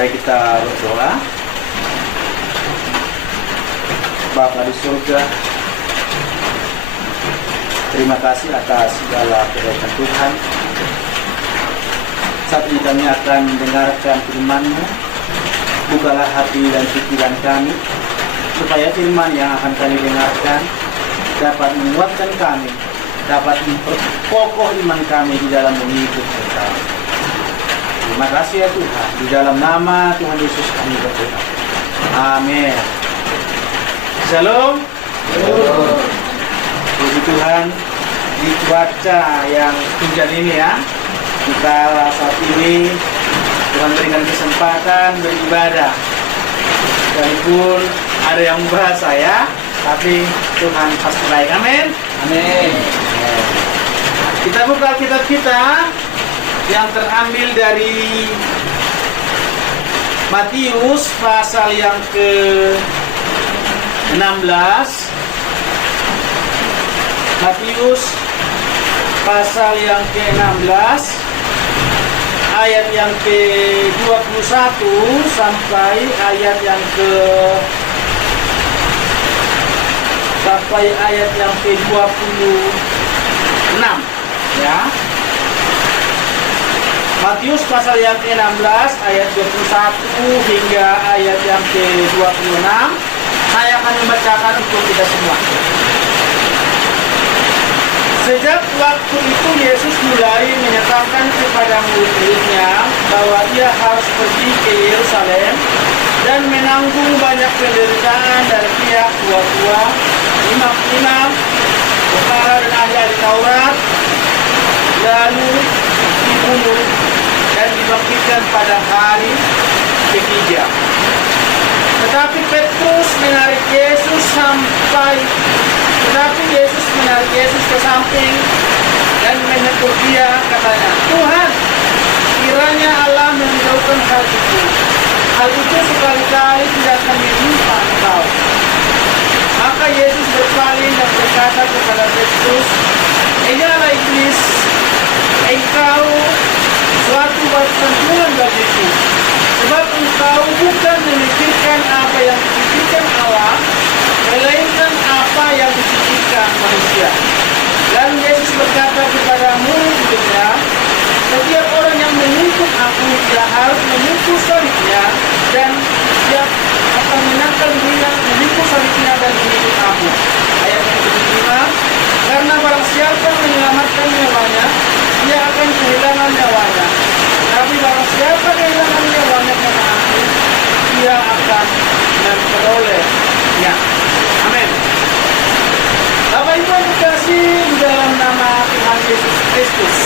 Mari kita berdoa. Bapa di surga, terima kasih atas segala kebaikan Tuhan. Saat ini kami akan mendengarkan firman-Mu. Bukalah hati dan pikiran kami, supaya firman yang akan kami dengarkan dapat menguatkan kami, dapat memperkokoh iman kami di dalam mengikut Engkau. Terima kasih ya Tuhan. Di dalam nama Tuhan Yesus kami berdoa. Amin. Shalom. Puji Tuhan, di cuaca yang hujan ini ya, kita saat ini Tuhan berikan kesempatan beribadah. Sekalipun ada yang bahasa ya, tapi Tuhan pasti baik. Amin. Amin. Kita buka kitab kita yang terambil dari Matius pasal yang ke-16. Matius pasal yang ke-16 ayat yang ke-21 sampai ayat yang ke-26 ya. Matius pasal yang ke-16 ayat 21 hingga ayat yang ke-26. Saya akan membacakan untuk kita semua. Sejak waktu itu Yesus mulai menyatakan kepada murid-muridnya bahwa ia harus pergi ke Yerusalem dan menanggung banyak penderitaan dari pihak tua-tua, imam-imam, kepala dan ahli-ahli Taurat, lalu dibunuh dan dibangkitkan pada hari ketiga. Tetapi Yesus menarik Yesus ke samping dan menegur dia, katanya, "Tuhan, kiranya Allah menjauhkan hal itu. Hal itu sekali-kali tidak akan menimpa engkau." Maka Yesus berpaling dan berkata kepada Petrus, "Enyala iblis, engkau suatu batuan Tuhan bagiku, sebab engkau bukan memikirkan apa yang dipikirkan Allah, melainkan apa yang dipikirkan manusia." Dan Yesus berkata kepada murid-muridnya, "Setiap orang yang mengikut aku, dia harus memikul salibnya, dan dia akan menangkal dirinya, memikul salibnya dan mengikut aku." Ayat yang ke-5, "Karena barang siapa menyelamatkan nyawanya, dia akan kehilangan nyawanya. Tapi barang siapa kehilangan nyawanya karena aku, dia akan memperolehnya." Amin. Bapak Ibu yang dikasihi di dalam nama Tuhan Yesus Kristus.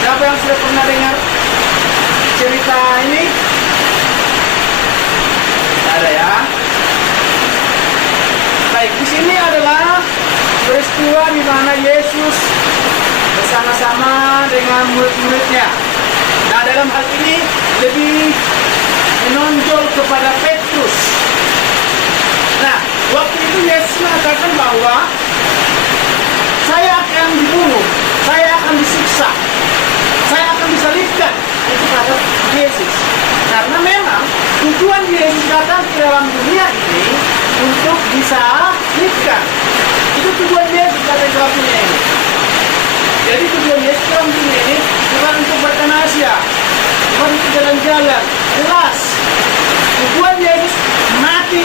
Siapa yang sudah pernah dengar cerita ini? Ada ya. Baik, di sini adalah peristiwa di mana Yesus bersama-sama dengan murid-muridnya. Nah, dalam hal ini lebih menonjol kepada Petrus. Nah, waktu itu Yesus mengatakan bahwa saya akan dibunuh, saya akan disiksa, saya akan disalibkan. Itu kata Yesus. Karena memang tujuan Yesus datang ke dalam dunia ini untuk disalibkan. Itu tujuan Yesus datang ke dalam dunia ini. Jadi tujuan Yesus dalam dunia ini bukan untuk bertanasya, bukan untuk jalan-jalan. Jelas, tujuan Yesus mati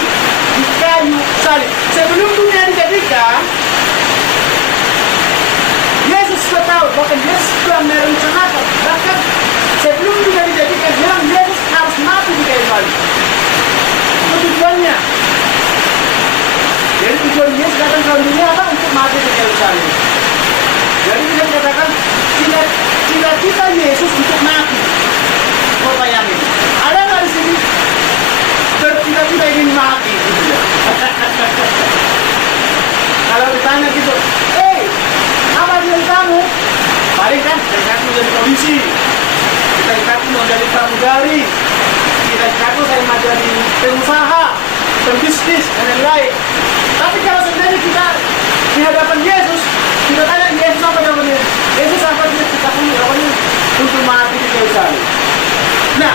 di kayu salib. Sebelum dunia dijadikan, Yesus sudah tahu, bahkan Yesus sudah merencanakan, bahkan sebelum dunia dijadikan, memang Yesus harus mati di kayu salib. Itu tujuannya. Jadi tujuan Yesus datang ke dunia apa? Untuk mati di kayu salib. Jadi bisa dikatakan cita-cita Yesus untuk mati. Kau bayangin, ada nggak di sini bercita-cita ingin mati gitu ya? Kalau ditanya gitu, apa dia kamu? Paling kan cita-citaku jadi polisi, cita-citaku mau jadi pramugari, cita-citaku saya mau jadi pengusaha, pembisnis dan lain-lain. Tapi kalau sebenarnya kita di hadapan Yesus, kita tanya Yesus apa jawabannya? Yesus apa dia cita-citaku untuk mati di kayu salib. Nah,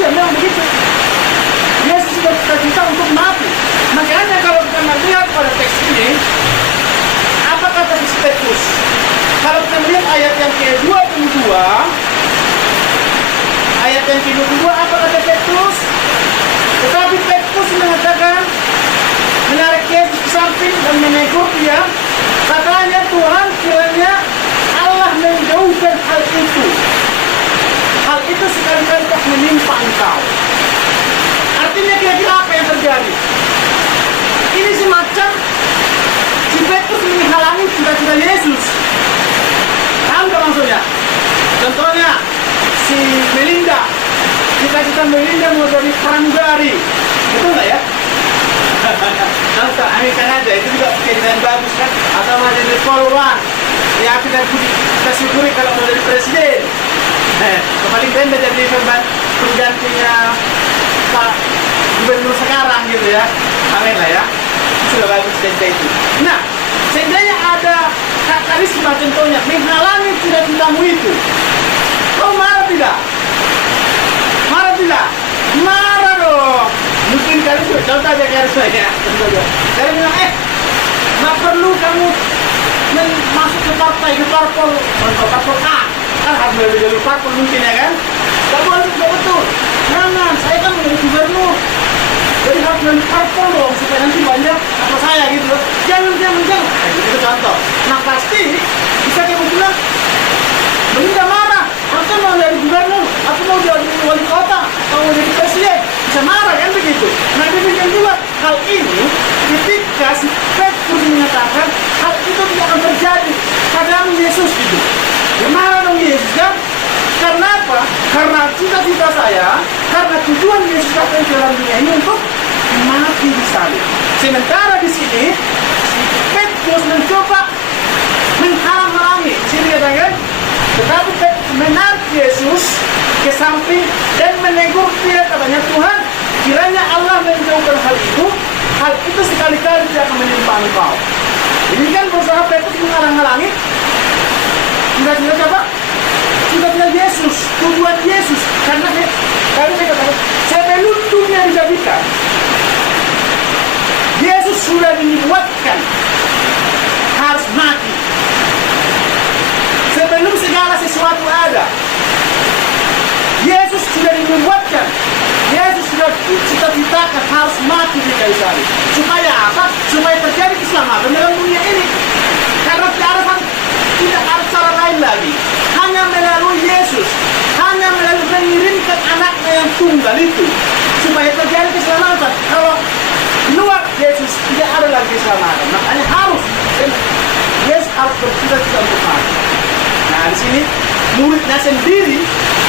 manusia, memang begitu. Yesus bercita-cita untuk mati. Makanya kalau kita melihat pada teks ini, apa kata Petrus? Kalau kita melihat ayat yang ke-22, apa kata Petrus? Tetapi Petrus mengatakan, menarik Yesus ke samping dan menegur dia, katanya, Tuhan, kiranya Allah menjauhkan hal itu. Hal itu sekali-kali tak menimpa engkau. Artinya kira-kira apa yang terjadi? Ini semacam si Petrus menghalangi cita-cita Yesus. Paham gak maksudnya? Contohnya si Melinda, cita-cita Melinda mau jadi pramugari, betul nggak ya? Contoh Amerika aja itu juga keinginan bagus kan? Atau mau jadi polwan, ya kita syukuri kalau mau jadi presiden. Paling rendah jadi penggantinya Pak Gubernur sekarang gitu ya. Amin lah ya. Sudah bagus cita itu. Nah, seandainya ada karisma contohnya menghalangi cita-citamu itu, kau marah tidak? Marah tidak? Marah dong. Mungkin karisma, contoh aja karisma ya. Saya bilang, nggak perlu kamu masuk ke partai, ke parpol A. Kan harus dari jalur parpol mungkin ya kan? Gak boleh, gak betul. Jangan, saya kan menjadi gubernur, jadi harus dari parpol dong supaya nanti banyak apa saya gitu. Jangan. Itu contoh. Nah pasti bisa kamu bilang, Belinda marah, aku mau jadi gubernur, aku mau jadi wali kota, mau jadi presiden, bisa marah kan begitu. Nah demikian juga hal ini ketika si Petrus menyatakan hal itu tidak akan terjadi pada Yesus gitu. Gimana dong Yesus kan? Karena apa? Karena cita-cita saya, karena tujuan Yesus datang ke dalam dunia ini untuk mati di salib. Sementara di sini si Petrus mencoba menghalang-halangi. Sini katakan, tetapi menarik Yesus ke samping dan menegur dia, katanya, Tuhan, kiranya Allah menjauhkan hal itu sekali-kali tidak akan menimpa engkau. Ini kan berusaha Petrus menghalang-halangi cita-cita siapa? Cita-cita Yesus, tujuan Yesus. Karena saya katakan, sebelum dunia dijadikan, Yesus sudah dibuatkan harus mati. Sebelum segala sesuatu ada, Yesus sudah dibuatkan. Yesus sudah cita-citakan harus mati di kayu salib. Supaya apa? Supaya terjadi keselamatan dalam dunia ini. Karena tidak ada cara lain lagi. Hanya melalui Yesus, hanya melalui mengirimkan anaknya yang tunggal itu, supaya terjadi keselamatan. Kalau luar Yesus tidak ada lagi keselamatan. Makanya harus Yesus harus bercita-cita untuk mati. Nah di sini muridnya sendiri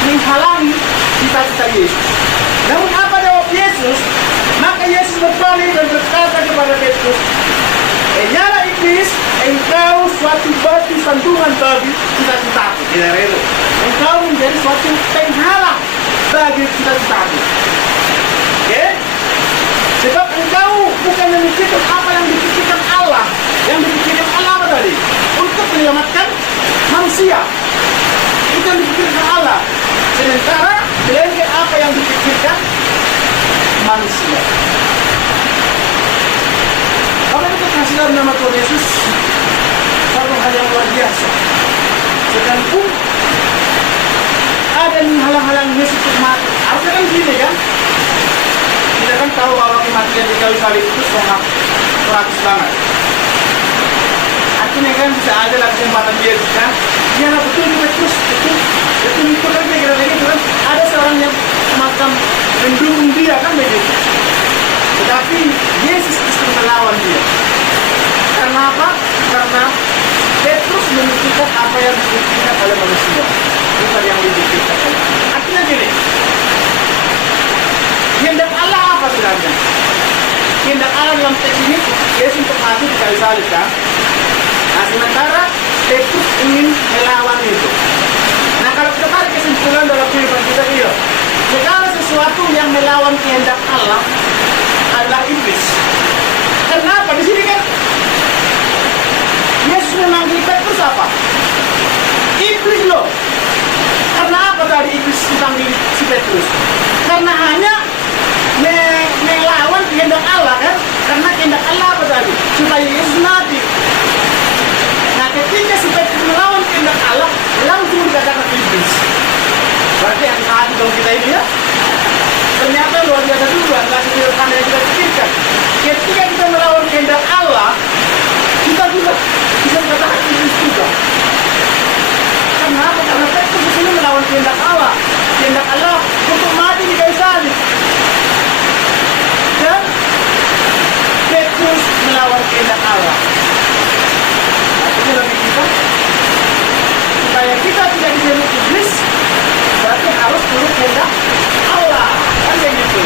menghalangi cita-cita Yesus. Namun apa jawab Yesus? Maka Yesus berbalik dan berkata kepada Petrus, nyala iblis, engkau suatu batu sandungan bagi cita-citaku. Tidak rela. Engkau menjadi suatu penghalang bagi cita-citaku. Oke? Sebab engkau bukan memikirkan apa yang dipikirkan Allah. Yang dipikirkan Allah apa tadi? Untuk menyelamatkan manusia. Itu yang dipikirkan Allah. Sementara melainkan apa yang dipikirkan manusia. Kalau kita kasih dalam nama Tuhan Yesus, satu hal yang luar biasa. Sekalipun ada halang-halang Yesus untuk mati. Harusnya kan gini kan? Kita kan tahu bahwa kematian di kayu salib itu sangat tragis banget. Artinya kan bisa ada lah kesempatan Yesus kan? Ya betul Petrus, betul itu kan kira-kira gitu kan? Ada seorang yang semacam mendukung dia kan begitu. Tetapi Yesus justru melawan dia. Karena apa? Karena Petrus memikirkan apa yang dipikirkan oleh manusia, bukan yang dipikirkan oleh Allah. Artinya gini, kehendak Allah apa sebenarnya? Kehendak Allah dalam teks ini, Yesus untuk mati di kayu salib kan? Nah sementara Petrus ingin melawan itu. Nah kalau kita tarik kesimpulan dalam kehidupan kita dia, segala sesuatu yang melawan kehendak Allah adalah iblis. Kenapa? Di sini kan Yesus memanggil Petrus apa? Iblis loh. Karena apa tadi iblis dipanggil si Petrus? Karena iblis. Berarti yang tahan dong kita ini ya. Ternyata luar biasa juga, nggak sederhana yang kita pikirkan. Ketika kita melawan kehendak Allah, kita juga bisa mengatakan iblis juga. Kenapa? Karena Petrus di sini melawan kehendak Allah. Kehendak Allah untuk mati di kayu salib. Dan Petrus melawan kehendak Allah. Nah, itu lebih kita. Supaya kita tidak dijadikan iblis, berarti harus turut kehendak Allah. Kan kayak gitu.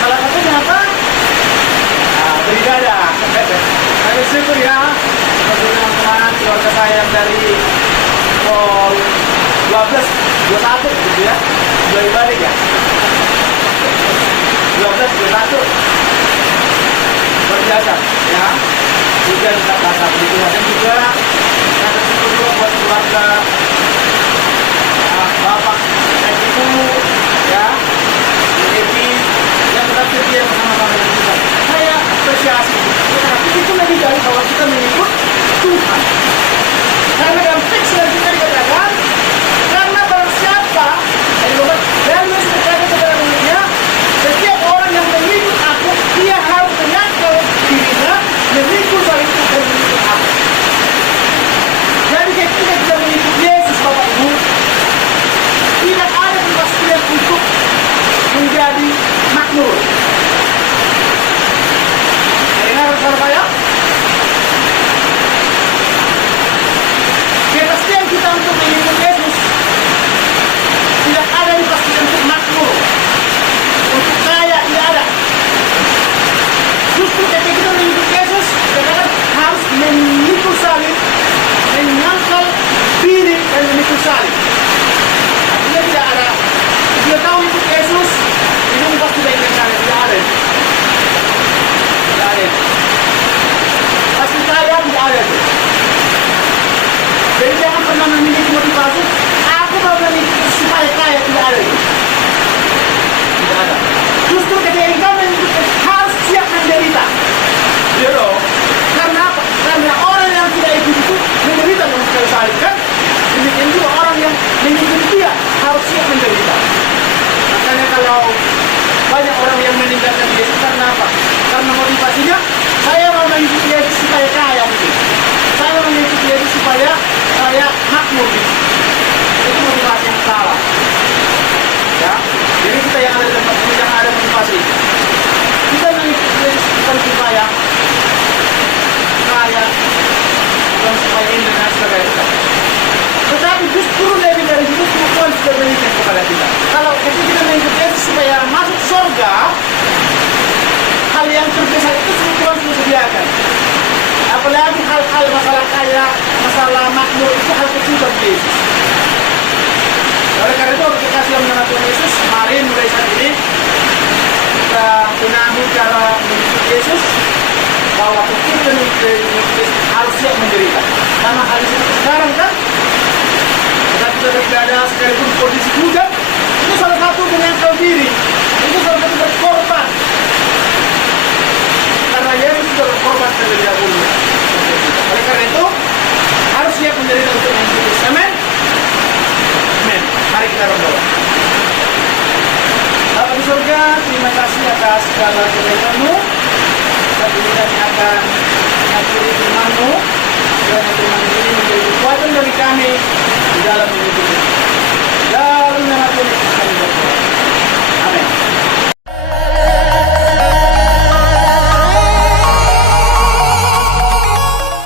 Salah satunya apa? Nah, beribadah. Saya syukur ya, teman-teman keluarga saya yang dari Pol 12, 21 gitu ya, beribadah ya. 12, 21 berbiasa ya. Juga kita kata begitu. Dan juga saya syukur juga buat keluarga bapak dan ibu ya, Evi yang tetap setia bersama-sama dengan kita. Saya apresiasi tapi itu lebih dari bahwa kita mengikut Tuhan. Karena dalam teks yang kita dikatakan, karena barang siapa dan Yesus berkata kepada muridnya, setiap orang yang mengikut aku, dia harus menyangkal dirinya, memikul salibnya dan mengikut aku. Jadi ketika kita mengikut Yesus, Bapak Ibu, tidak ada kepastian untuk menjadi makmur. Dengar saya? Kepastian kita untuk mengikut Yesus tidak ada kepastian untuk makmur, untuk kaya, tidak ada. Justru ketika kita mengikut Yesus, kita harus memikul salib, menyangkal diri dan memikul salib. Artinya tidak ada. Dia tahu ikut Yesus, itu pasti baik-baik saja, tidak ada. Tidak ada. Pasti kaya, tidak ada. Jadi jangan pernah memiliki motivasi, aku mau mengikut supaya kaya, tidak ada. Tidak ada. Justru ketika engkau mengikut harus siap menderita. Ya dong. Karena apa? Karena orang yang tidak ikut itu menderita dengan sekali salib kan? Demikian juga orang yang mengikuti dia harus siap menderita. Makanya kalau banyak orang yang meninggalkan Yesus karena apa? Karena motivasinya, saya mau mengikuti Yesus supaya kaya gitu. Saya mau mengikuti Yesus supaya saya makmur gitu. Itu motivasi yang salah. Ya, jadi kita yang ada di tempat ini yang ada motivasi. Kita mengikuti Yesus bukan supaya kaya, bukan supaya ini dan sebagainya. Tetapi justru lebih dari itu Tuhan sudah berikan kepada kita. Kalau kita mengikut Yesus supaya masuk surga, hal yang terbesar itu Tuhan sudah sediakan. Apalagi hal-hal masalah kaya, masalah makmur itu hal kecil bagi Yesus. Oleh karena itu kita kasih nama Tuhan Yesus. Mari mulai saat ini kita benahi cara mengikut Yesus, bahwa kita mengikut Yesus harus siap menderita. Sama hal seperti sekarang kan, kita beribadah sekalipun kondisi hujan, itu salah satu menyangkal diri, itu salah satu berkorban. Karena Yesus sudah berkorban terlebih dahulu. Oleh karena itu harus siap menderita untuk mengikut Yesus. Amin. Amin. Mari kita berdoa. Bapa di surga, terima kasih atas segala kebaikan-Mu. Tapi kami akan mengakhiri firman-Mu, dan firman ini menjadi kekuatan bagi kami di dalam hidup